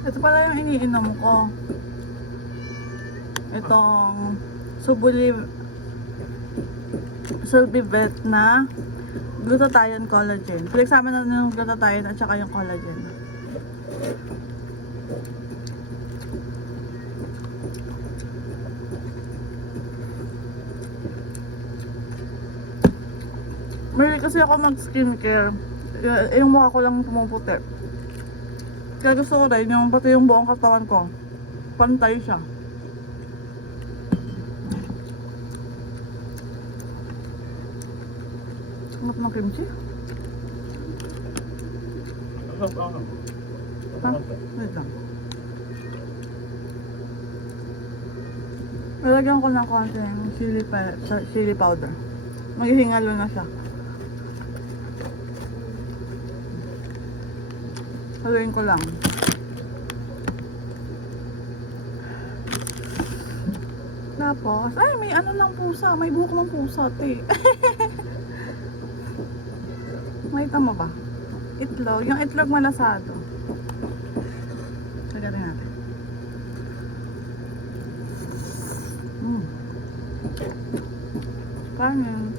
Ito pala yung iniinom ko. Itong Sulbivet na glutathione collagen. Pinagsama na ng glutathione at saka yung collagen. Mahilig kasi ako mag skincare. Yung mukha ko lang pumuputi. Kaya gusto ko rin yung pati yung buong katawan ko pantay siya. Sarap ng kimchi. Ha? Wait lang. Lalagyan ko ng konting chili powder. Maghihingalo na siya. Haluin ko lang. Tapos, ay may ano ng pusa. May buhok ng pusa, te. Makita mo ba? Itlog. Yung itlog malasado. Lagarin natin. Kanin.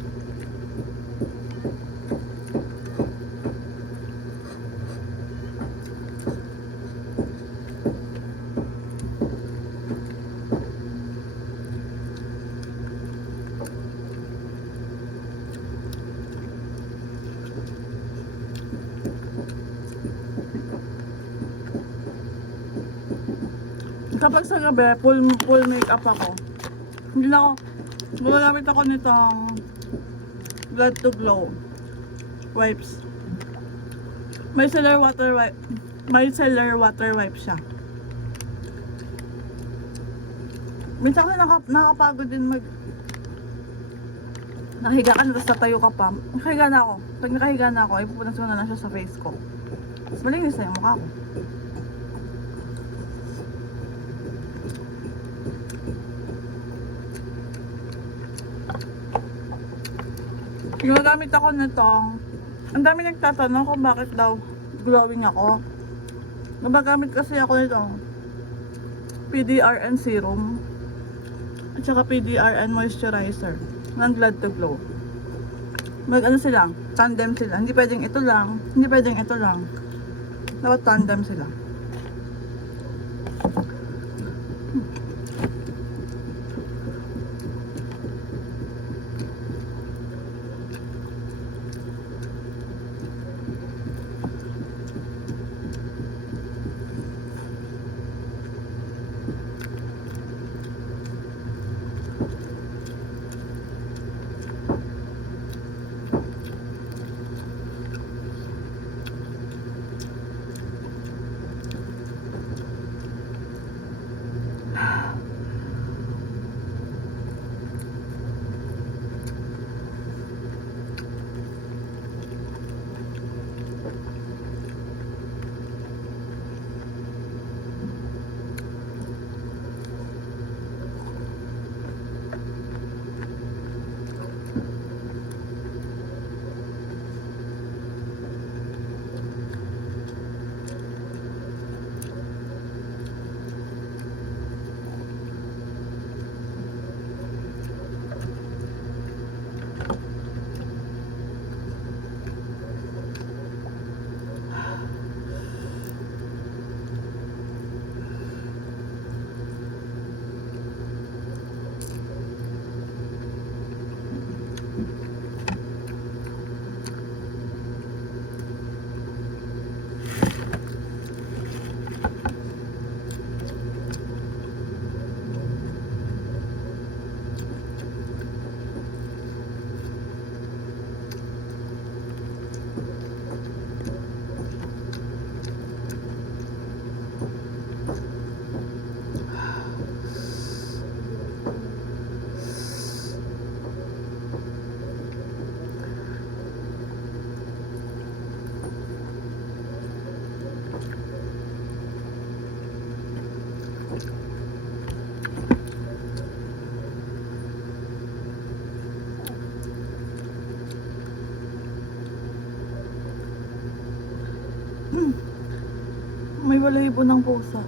Kapag sa gabi, full makeup ako. Hindi na ako, gumagamit ako nitong Blood to Glow wipes. Micellar water wipe siya. Minsan kasi nakakapagod din nakahiga ka na, tapos tatayo ka pa. Nakahiga na ako. Pag nakahiga na ako, ipupunas ko na lang siya sa face ko. Tapos malinis na yung mukha ko. Gumagamit ako nitong, ang dami nagtatanong kung bakit daw glowing ako. Gumagamit kasi ako nitong PDRN serum at saka PDRN moisturizer ng Blood to Glow. Ano sila, tandem sila. Hindi pwedeng ito lang, hindi pwedeng ito lang. Dapat tandem sila. balahibo ng pusa.